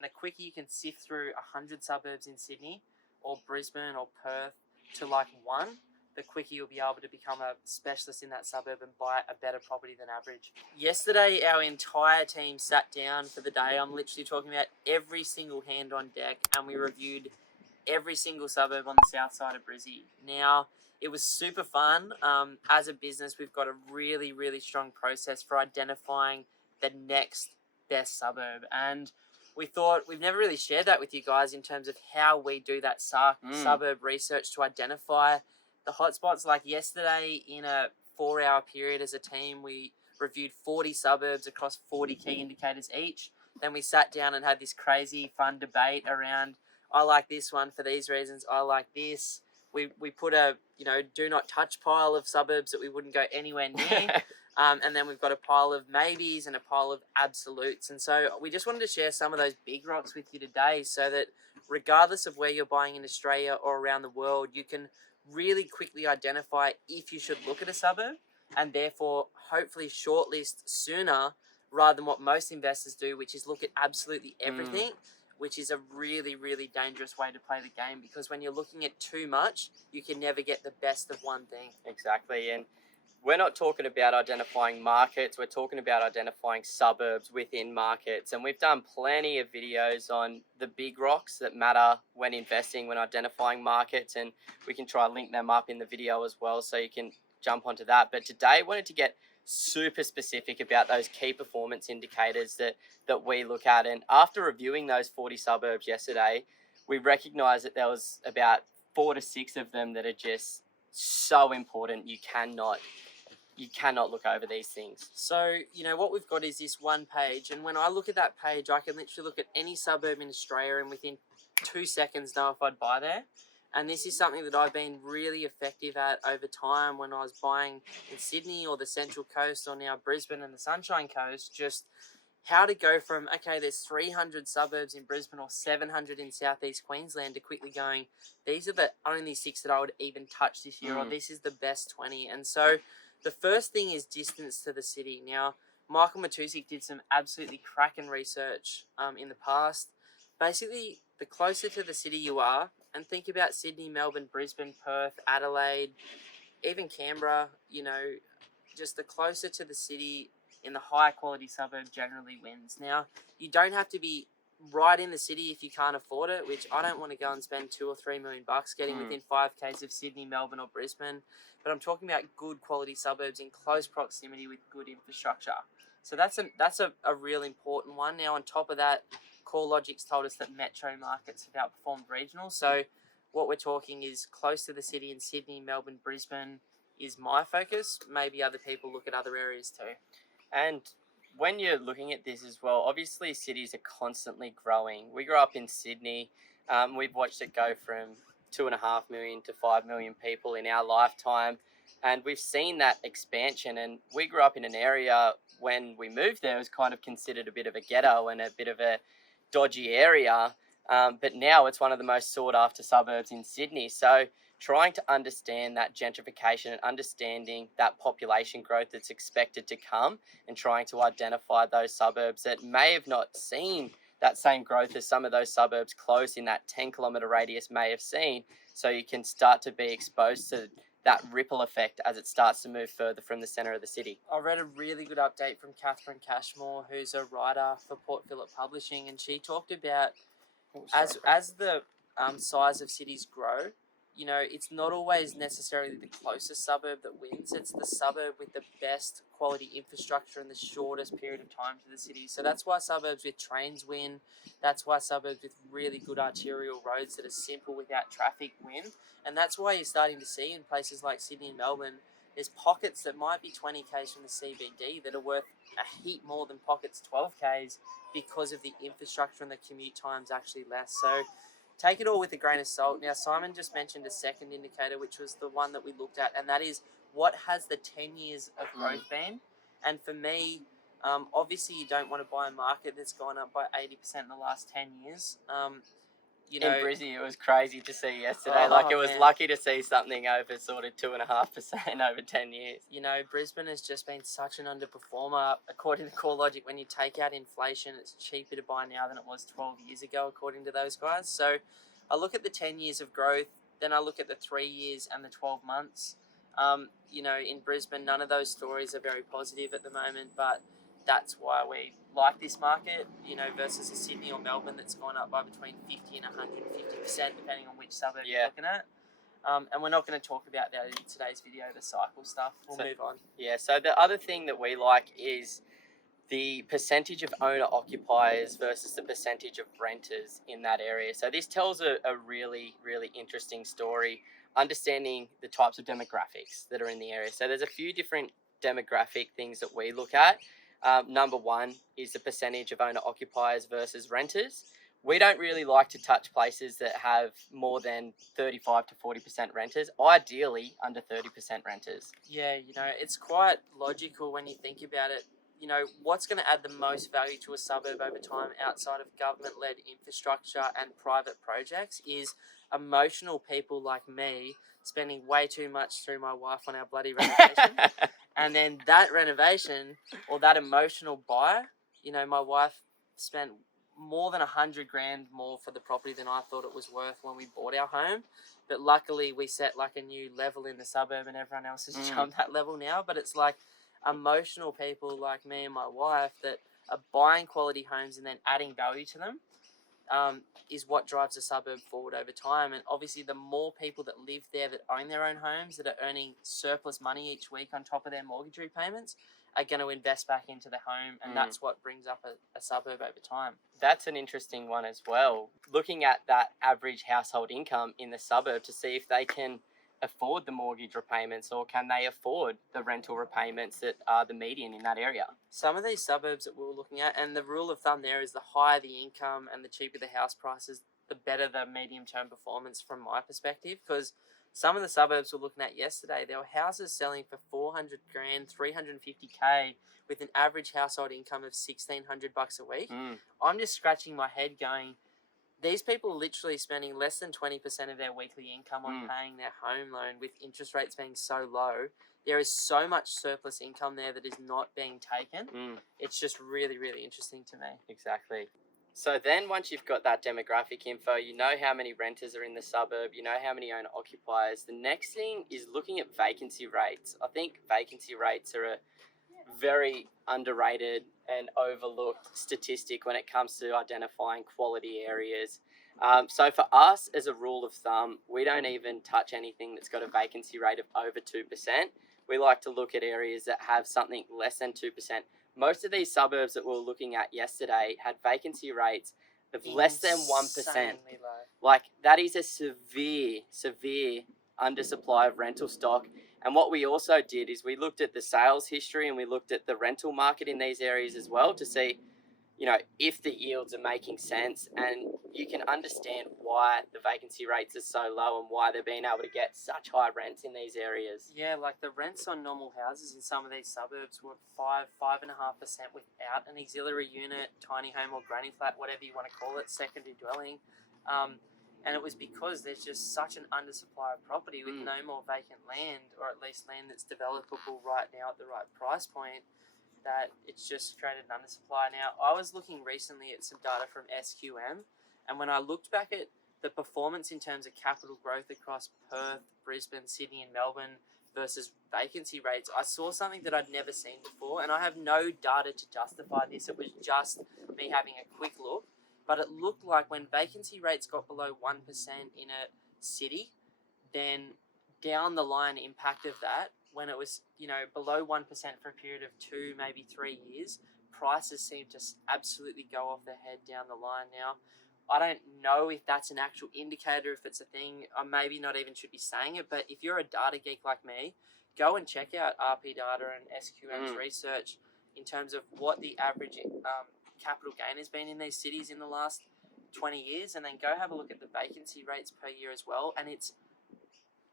The quicker you can sift through 100 suburbs in Sydney or Brisbane or Perth to like one, the quicker you'll be able to become a specialist in that suburb and buy a better property than average. Yesterday, our entire team sat down for the day. I'm literally talking about every single hand on deck, and we reviewed every single suburb on the south side of Brizzy. Now, it was super fun. As a business, we've got a really, really strong process for identifying the next best suburb. And we thought we've never really shared that with you guys in terms of how we do that suburb research to identify the hotspots. Like yesterday, in a 4-hour period as a team, we reviewed 40 suburbs across 40 key indicators each. Then we sat down and had this crazy fun debate around, I like this one for these reasons, I like this. We put a do not touch pile of suburbs that we wouldn't go anywhere near. And then we've got a pile of maybes and a pile of absolutes. And so we just wanted to share some of those big rocks with you today so that regardless of where you're buying in Australia or around the world, you can really quickly identify if you should look at a suburb and therefore hopefully shortlist sooner rather than what most investors do, which is look at absolutely everything, which is a really, really dangerous way to play the game, because when you're looking at too much, you can never get the best of one thing. Exactly. And we're not talking about identifying markets, we're talking about identifying suburbs within markets. And we've done plenty of videos on the big rocks that matter when investing, when identifying markets, and we can try and link them up in the video as well so you can jump onto that. But today I wanted to get super specific about those key performance indicators that we look at. And after reviewing those 40 suburbs yesterday, we recognized that there was about 4 to 6 of them that are just so important. You cannot look over these things. So, what we've got is this one page, and when I look at that page, I can literally look at any suburb in Australia and within 2 seconds know if I'd buy there. And this is something that I've been really effective at over time when I was buying in Sydney or the Central Coast or now Brisbane and the Sunshine Coast. Just how to go from, okay, there's 300 suburbs in Brisbane or 700 in southeast Queensland to quickly going, these are the only 6 that I would even touch this year, or this is the best 20. And so the first thing is distance to the city. Now, Michael Matusik did some absolutely cracking research in the past. Basically, the closer to the city you are, and think about Sydney, Melbourne, Brisbane, Perth, Adelaide, even Canberra, just the closer to the city in the higher quality suburb generally wins. Now, you don't have to be right in the city if you can't afford it, which I don't want to go and spend $2 or $3 million getting within 5Ks of Sydney, Melbourne, or Brisbane. But I'm talking about good quality suburbs in close proximity with good infrastructure. So that's a real important one. Now, on top of that, CoreLogic's told us that metro markets have outperformed regional. So what we're talking is close to the city in Sydney, Melbourne, Brisbane is my focus. Maybe other people look at other areas too. And when you're looking at this as well, obviously cities are constantly growing. We grew up in Sydney. We've watched it go from 2.5 million to 5 million people in our lifetime. And we've seen that expansion. And we grew up in an area when we moved there, it was kind of considered a bit of a ghetto and a bit of a dodgy area. But now it's one of the most sought after suburbs in Sydney. So trying to understand that gentrification and understanding that population growth that's expected to come and trying to identify those suburbs that may have not seen that same growth as some of those suburbs close in that 10-kilometre radius may have seen, so you can start to be exposed to that ripple effect as it starts to move further from the centre of the city. I read a really good update from Catherine Cashmore, who's a writer for Port Phillip Publishing, and she talked about as the size of cities grow, it's not always necessarily the closest suburb that wins. It's the suburb with the best quality infrastructure in the shortest period of time to the city. So that's why suburbs with trains win. That's why suburbs with really good arterial roads that are simple without traffic win. And that's why you're starting to see in places like Sydney and Melbourne, there's pockets that might be 20 Ks from the CBD that are worth a heap more than pockets 12 Ks because of the infrastructure and the commute time's actually less. So take it all with a grain of salt. Now, Simon just mentioned a second indicator, which was the one that we looked at, and that is what has the 10 years of growth been? And for me, obviously you don't want to buy a market that's gone up by 80% in the last 10 years. you know, in Brizzy, it was crazy to see yesterday. Like, it was man. lucky to see something over sort of 2.5% over 10 years. You know, Brisbane has just been such an underperformer. According to CoreLogic, when you take out inflation, it's cheaper to buy now than it was 12 years ago, according to those guys. So I look at the 10 years of growth, then I look at the 3 years and the 12 months. You know, in Brisbane, none of those stories are very positive at the moment, but that's why we like this market, you know, versus a Sydney or Melbourne that's gone up by between 50 and 150%, depending on which suburb you're looking at. And we're not going to talk about that in today's video, the cycle stuff. We'll move on. Yeah, so the other thing that we like is the percentage of owner-occupiers versus the percentage of renters in that area. So this tells a really, really interesting story, understanding the types of demographics that are in the area. So there's a few different demographic things that we look at. Number one is the percentage of owner-occupiers versus renters. We don't really like to touch places that have more than 35 to 40% renters, ideally under 30% renters. Yeah, you know, it's quite logical when you think about it. You know, what's going to add the most value to a suburb over time outside of government-led infrastructure and private projects is emotional people like me spending way too much through my wife on our bloody renovation. And then that renovation or that emotional buy, you know, my wife spent more than $100,000 more for the property than I thought it was worth when we bought our home. But luckily we set like a new level in the suburb and everyone else has jumped that level now. But it's like emotional people like me and my wife that are buying quality homes and then adding value to them is what drives a suburb forward over time. And obviously the more people that live there that own their own homes, that are earning surplus money each week on top of their mortgage repayments, are going to invest back into the home, and that's what brings up a suburb over time. That's an interesting one as well. Looking at that average household income in the suburb to see if they can afford the mortgage repayments or can they afford the rental repayments that are the median in that area. Some of these suburbs that we were looking at, and the rule of thumb there is the higher the income and the cheaper the house prices, the better the medium-term performance from my perspective, because some of the suburbs we were looking at yesterday, there were houses selling for $400,000, $350,000 with an average household income of $1,600 a week. I'm just scratching my head going, these people are literally spending less than 20% of their weekly income on paying their home loan with interest rates being so low. There is so much surplus income there that is not being taken. It's just really, really interesting to me. Exactly. So then once you've got that demographic info, you know how many renters are in the suburb, you know how many owner-occupiers. The next thing is looking at vacancy rates. I think vacancy rates are a very underrated and overlooked statistic when it comes to identifying quality areas. So for us, as a rule of thumb, we don't even touch anything that's got a vacancy rate of over 2%. We like to look at areas that have something less than 2%. Most of these suburbs that we were looking at yesterday had vacancy rates of less than 1%. Like, that is a severe undersupply of rental stock. And what we also did is we looked at the sales history and we looked at the rental market in these areas as well to see, you know, if the yields are making sense, and you can understand why the vacancy rates are so low and why they're being able to get such high rents in these areas. Yeah, like the rents on normal houses in some of these suburbs were 5.5% without an auxiliary unit, tiny home or granny flat, whatever you want to call it, secondary dwelling. And it was because there's just such an undersupply of property with no more vacant land, or at least land that's developable right now at the right price point, that it's just created an undersupply. Now, I was looking recently at some data from SQM, and when I looked back at the performance in terms of capital growth across Perth, Brisbane, Sydney and Melbourne versus vacancy rates, I saw something that I'd never seen before, and I have no data to justify this. It was just me having a quick look. But it looked like when vacancy rates got below 1% in a city, then down the line impact of that, when it was, you know, below 1% for a period of 2, maybe 3 years, prices seem to absolutely go off their head down the line. Now, I don't know if that's an actual indicator, if it's a thing. I maybe not even should be saying it, but if you're a data geek like me, go and check out RP data and SQM's research in terms of what the average capital gain has been in these cities in the last 20 years, and then go have a look at the vacancy rates per year as well, and it's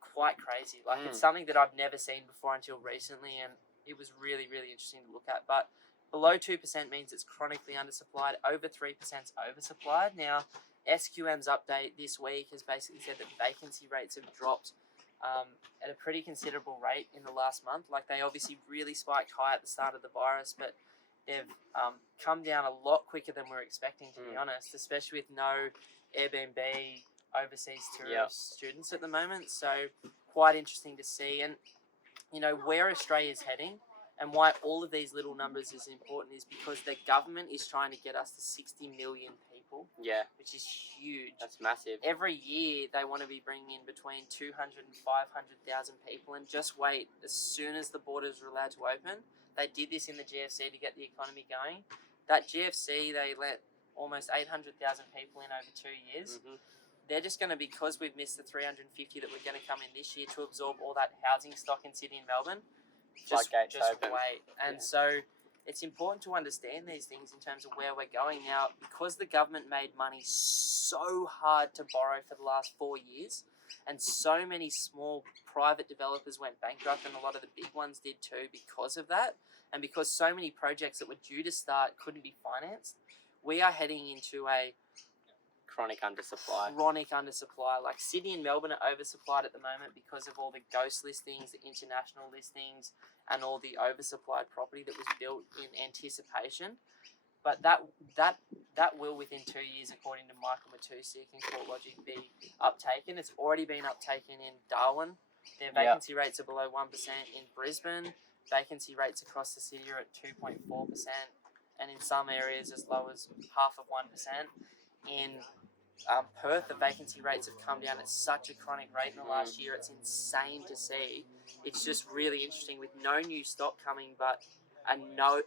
quite crazy. Like, it's something that I've never seen before until recently, and it was really, really interesting to look at. But below 2% means it's chronically undersupplied. Over 3% is oversupplied. Now, SQM's update this week has basically said that vacancy rates have dropped at a pretty considerable rate in the last month. Like, they obviously really spiked high at the start of the virus, but they've come down a lot quicker than we were expecting, to be honest, especially with no Airbnb overseas tourist students at the moment. So quite interesting to see. And, you know, where Australia's heading and why all of these little numbers is important is because the government is trying to get us to 60 million people. Yeah. Which is huge. That's massive. Every year they want to be bringing in between 200 and 500,000 people, and just wait, as soon as the borders are allowed to open. They did this in the GFC to get the economy going. That GFC, they let almost 800,000 people in over 2 years. They're just going to, because we've missed the 350 that we're going to come in this year to absorb all that housing stock in Sydney and Melbourne. Just wait. And so it's important to understand these things in terms of where we're going now, because the government made money so hard to borrow for the last 4 years, and so many small private developers went bankrupt, and a lot of the big ones did too because of that, and because so many projects that were due to start couldn't be financed. We are heading into a chronic undersupply. Like, Sydney and Melbourne are oversupplied at the moment because of all the ghost listings, the international listings, and all the oversupplied property that was built in anticipation. But that will, within 2 years, according to Michael Matusik and CourtLogic, be uptaken. It's already been uptaken in Darwin. Their vacancy rates are below 1%. In Brisbane, vacancy rates across the city are at 2.4%, and in some areas as low as half of 1%. In Perth, the vacancy rates have come down at such a chronic rate in the last year. It's insane to see. It's just really interesting, with no new stock coming, but we know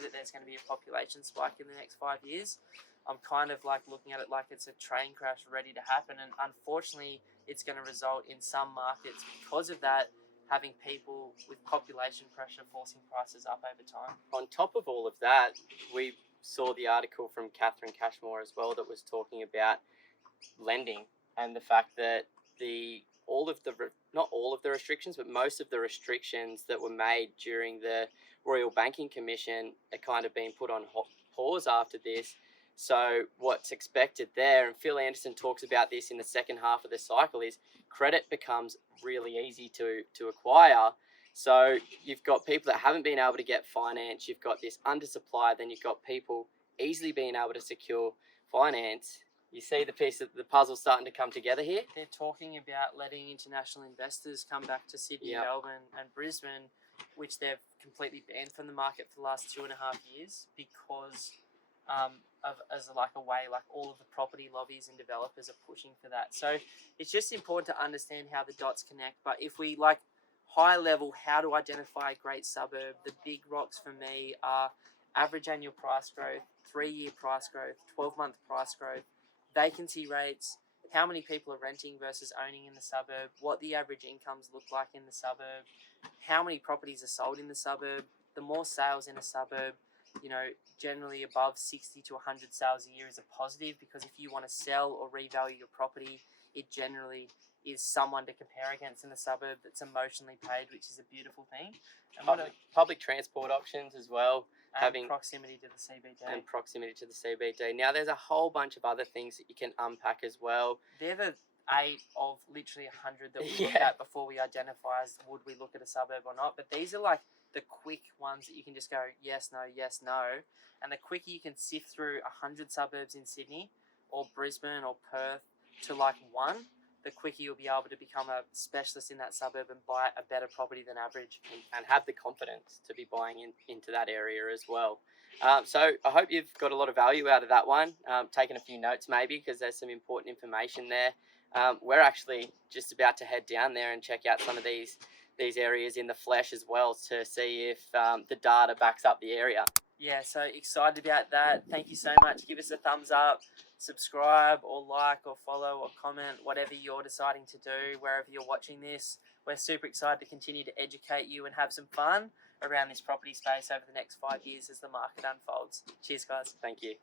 that there's going to be a population spike in the next 5 years. I'm kind of like looking at it like it's a train crash ready to happen, and unfortunately it's going to result in some markets, because of that, having people with population pressure forcing prices up over time. On top of all of that, we saw the article from Catherine Cashmore as well that was talking about lending and the fact that not all of the restrictions, but most of the restrictions that were made during the Royal Banking Commission are kind of being put on pause after this. So what's expected there, and Phil Anderson talks about this in the second half of the cycle, is credit becomes really easy to acquire. So you've got people that haven't been able to get finance, you've got this undersupply, then you've got people easily being able to secure finance. You see the piece of the puzzle starting to come together here? They're talking about letting international investors come back to Sydney, Melbourne and Brisbane, which they've completely banned from the market for the last 2.5 years because all of the property lobbies and developers are pushing for that. So it's just important to understand how the dots connect. But if we high level, how to identify a great suburb, the big rocks for me are average annual price growth, 3-year price growth, 12-month price growth, vacancy rates, how many people are renting versus owning in the suburb, what the average incomes look like in the suburb, how many properties are sold in the suburb. The more sales in a suburb, generally above 60 to 100 sales a year is a positive, because if you want to sell or revalue your property, it generally is someone to compare against in the suburb that's emotionally paid, which is a beautiful thing. And public transport options as well. Having proximity to the CBD. And proximity to the CBD. Now, there's a whole bunch of other things that you can unpack as well. They're the 8 of literally 100 that we look at before we identify as would we look at a suburb or not. But these are like the quick ones that you can just go yes, no, yes, no. And the quicker you can sift through 100 suburbs in Sydney or Brisbane or Perth to one, the quicker you'll be able to become a specialist in that suburb and buy a better property than average. And have the confidence to be buying into that area as well. So I hope you've got a lot of value out of that one. Taking a few notes maybe, because there's some important information there. We're actually just about to head down there and check out some of these areas in the flesh as well, to see if the data backs up the area. Yeah, so excited about that. Thank you so much. Give us a thumbs up, subscribe or like or follow or comment, whatever you're deciding to do, wherever you're watching this. We're super excited to continue to educate you and have some fun around this property space over the next 5 years as the market unfolds. Cheers, guys. Thank you.